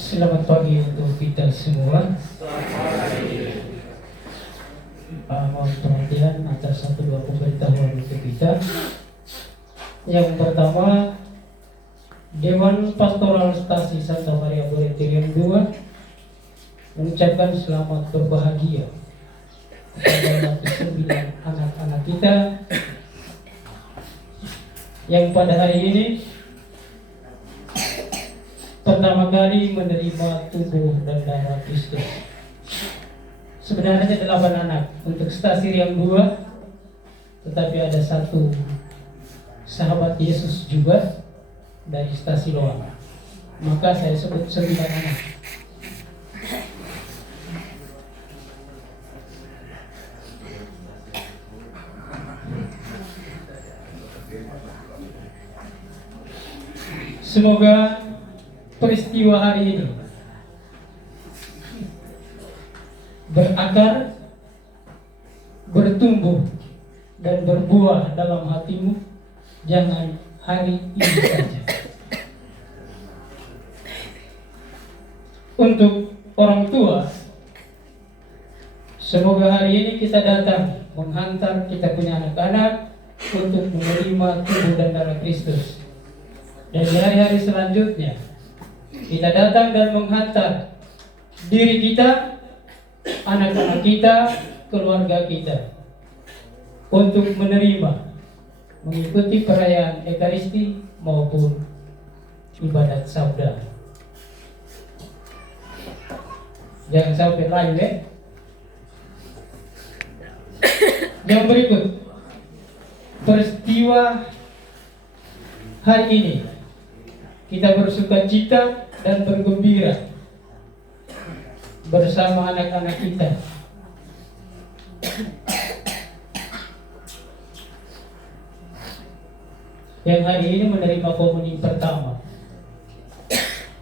Selamat pagi untuk kita semua. Mohon perhatian atas satu dua pemberitahuan untuk kita. Yang pertama, Dewan Pastoral Stasi Santa Maria Boreterium II mengucapkan selamat berbahagia kepada 9 anak-anak kita yang pada hari ini pertama kali menerima tubuh dan darah Kristus. Sebenarnya 8 anak untuk Stasi Riang 2, tetapi ada satu sahabat Yesus juga dari Stasi Loang. Maka saya sebut 9 anak. Semoga peristiwa hari ini berakar, bertumbuh, dan berbuah dalam hatimu. Jangan hari ini saja. Untuk orang tua, semoga hari ini kita datang menghantar kita punya anak-anak untuk menerima tubuh dan darah Kristus. Dan di hari-hari selanjutnya kita datang dan menghantar diri kita, anak-anak kita, keluarga kita untuk menerima, mengikuti perayaan Ekaristi maupun ibadat sabda. Jangan sampai lain ya. Yang berikut, peristiwa hari ini kita bersuka cita dan bergembira bersama anak-anak kita. Yang hari ini menerima komuni pertama.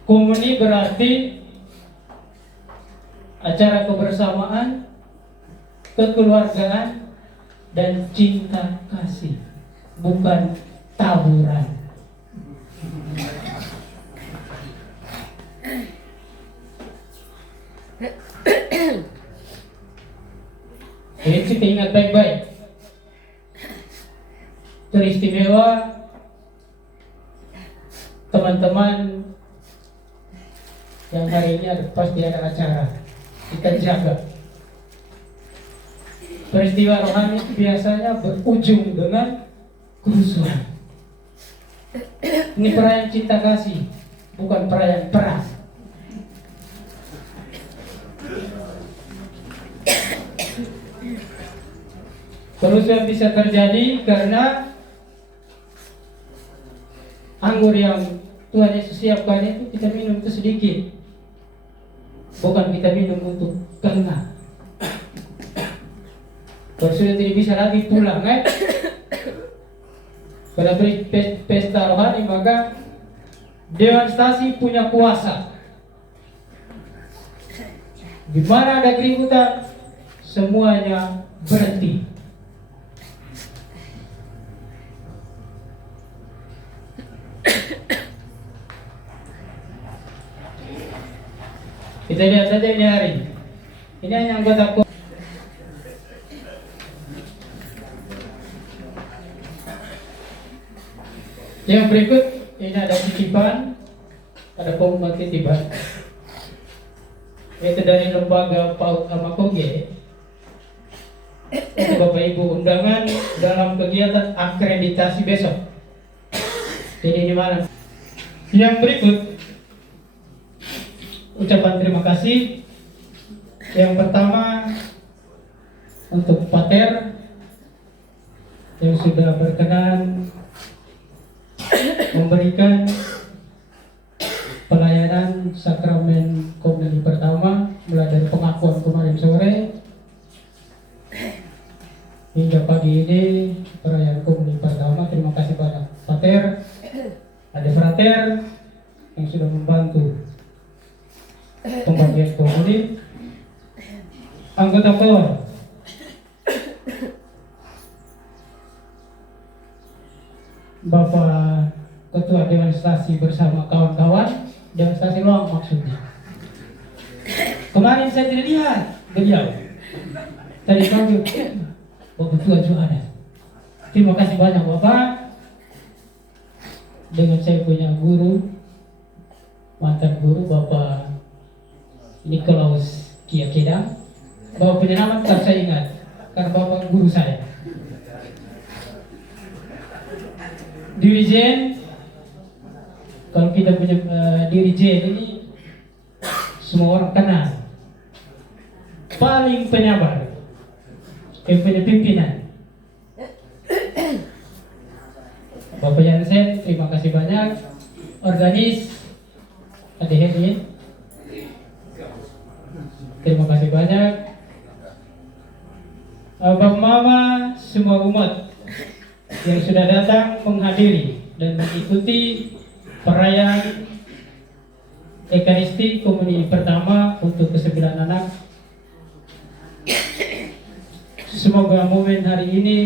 Komuni berarti acara kebersamaan, kekeluargaan, dan cinta kasih, bukan taburan. Jadi kita ingat baik-baik. Teristimewa teman-teman yang hari ini pasti ada acara. Kita jaga. Peristiwa rohani biasanya berujung dengan kerusuhan. Ini perayaan cinta kasih, bukan perayaan perang. Kerusuhan bisa terjadi karena anggur yang Tuhan Yesus siapkan itu kita minum itu sedikit, bukan kita minum untuk kenyang. Kalau sudah tidak bisa lagi pulang, pada pesta rohani maka demonstrasi punya kuasa. Di mana ada keributan, semuanya berhenti. Kita lihat saja ini hari. Ini hanya anggota yang berikut. Ini ada titipan, ada pengumuman titipan, yaitu dari lembaga PAUD Amakoge. Itu Bapak Ibu undangan dalam kegiatan akreditasi besok. Jadi di mana? Yang berikut ucapan terima kasih. Yang pertama untuk Pater yang sudah berkenan memberikan pelayanan sakramen komunisi pertama mulai dari pengakuan kemarin sore hingga pagi ini perayaan komunisi pertama. Terima kasih banyak Pater, ada Frater yang sudah membantu pembagian komunisi, anggota KOR, Bapak Ketua demonstrasi bersama kawan-kawan, demonstrasi luang maksudnya. Kemarin saya tidak lihat beliau. Tadi panggil, Bapak Ketua juga ada. Terima kasih banyak Bapak. Dengan saya punya guru, mantan guru Bapak Nikolaus Kiakedang. Bapak punya nama tetap saya ingat, karena Bapak guru saya. Dirijen, kalau kita punya dirijen ini semua orang kenal. Paling penyabar, yang punya pimpinan. Bapak Jansen, terima kasih banyak. Organis, ada Hedi, terima kasih banyak. Bapak Mama, semua umat yang sudah datang menghadiri dan mengikuti perayaan Ekaristi komunisi pertama untuk ke-9 anak. Semoga momen hari ini,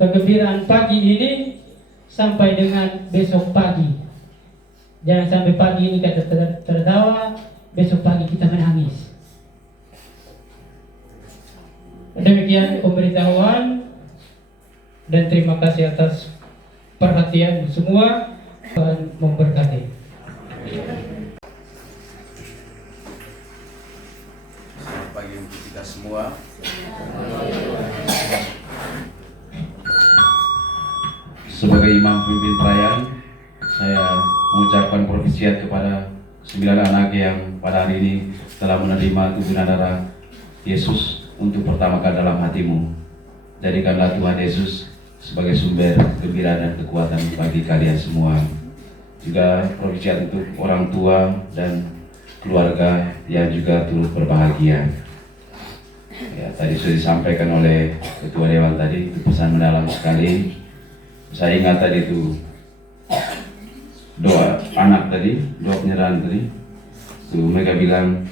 kegembiraan pagi ini sampai dengan besok pagi. Jangan sampai pagi ini kita tertawa, besok pagi kita menangis. Demikian pemberitahuan dan terima kasih atas perhatian semua. Tuhan memberkati. Selamat pagi untuk kita semua. Sebagai imam pemimpin perayaan, saya mengucapkan profisiat kepada 9 anak yang pada hari ini telah menerima tubuh dan darah Yesus untuk pertama kali dalam hatimu. Jadikanlah Tuhan Yesus sebagai sumber gembira dan kekuatan bagi kalian semua. Juga profisiat untuk orang tua dan keluarga yang juga turut berbahagia. Ya, tadi sudah disampaikan oleh Ketua Dewan tadi, itu pesan mendalam sekali. Saya ingat tadi itu doa anak tadi, doa penyerahan tadi. Tuh, mereka bilang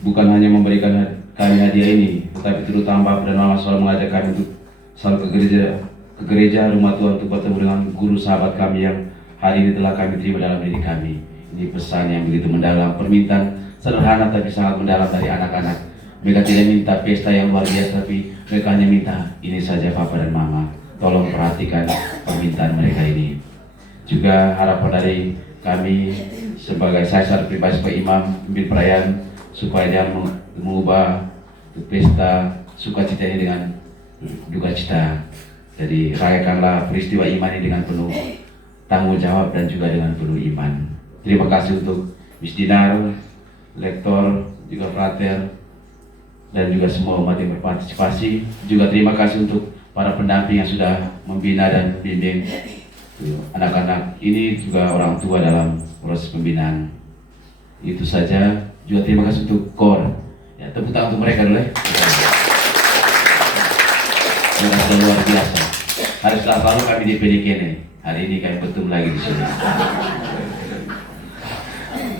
bukan hanya memberikan kami hadiah ini, tetapi terutama Bapak dan Mama selalu mengajak kami untuk selalu ke gereja rumah Tuhan untuk bertemu dengan guru sahabat kami yang hari ini telah kami terima dalam diri kami. Ini pesan yang begitu mendalam, permintaan sederhana tapi sangat mendalam dari anak-anak. Mereka tidak minta pesta yang luar biasa, tapi mereka hanya minta ini saja Papa dan Mama. Tolong perhatikan permintaan mereka ini. Juga harapan dari kami sebagai saya pribadi sebagai imam pimpin perayaan supaya dia mengubah pesta sukacita ini dengan duka cita. Jadi rayakanlah peristiwa iman ini dengan penuh tanggung jawab dan juga dengan penuh iman. Terima kasih untuk Miss Dinar, lektor, juga frater, dan juga semua umat yang berpartisipasi. Juga terima kasih untuk para pendamping yang sudah membina dan bimbing anak-anak ini, juga orang tua dalam proses pembinaan. Itu saja. Juga terima kasih untuk KOR. Ya, tepuk tangan untuk mereka dulu ya. Sudah luar biasa. Hari Selasa lalu kami di PDK ini. Hari ini kami bertemu lagi di sini.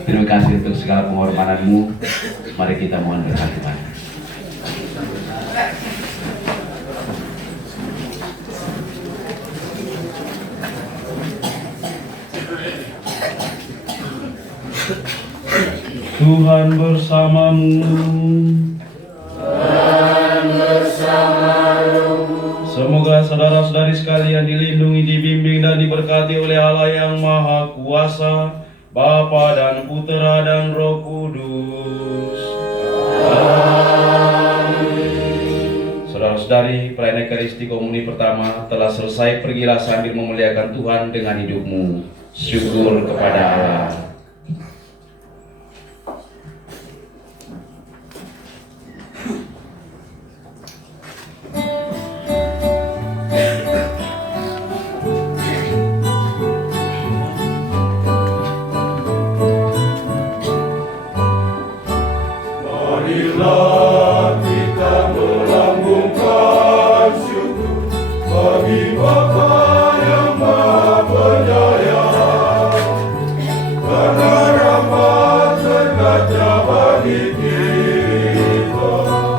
Terima kasih untuk segala pengorbananmu. Mari kita mohon berkat Tuhan. Tuhan bersamamu. Semoga saudara-saudari sekalian dilindungi, dibimbing, dan diberkati oleh Allah yang Maha Kuasa, Bapa dan Putera dan Roh Kudus. Amin. Saudara-saudari, perayaan Ekaristi Komuni pertama telah selesai. Pergilah sambil memuliakan Tuhan dengan hidupmu. Syukur kepada Allah. Marilah kita melambungkan syukur bagi Bapa yang Maha Penyayang, karena rahmat berkata bagi kita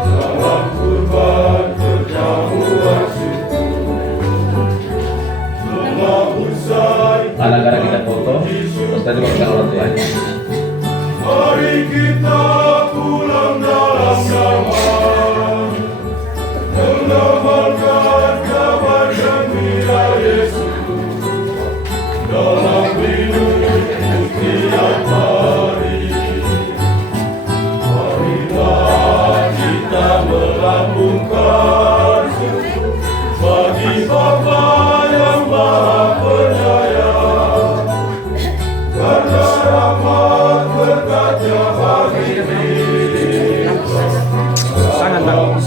dalam kurban perjamuan syukur. Setelah usai Anak-anak kita foto, terus tadi bakal orang tuanya. mari kita pulang dalam damai, mengamalkan kabar gembira Yesus dalam hidup tiap hari. Marilah kita melambungkan syukur bagi Bapa yang Maha Penyayang, karena rahmat berkatnya bagi kita. Sangat bagus.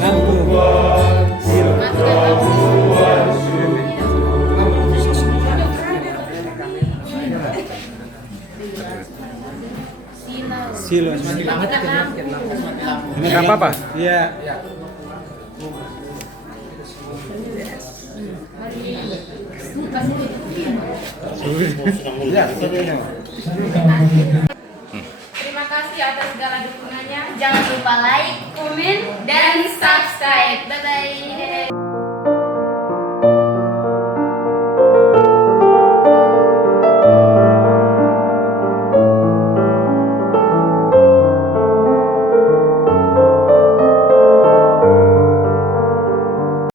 Silo. Ini nggak apa-apa? Iya. Terima kasih atas segala dukungannya. Jangan lupa like, komen, dan subscribe. Bye-bye.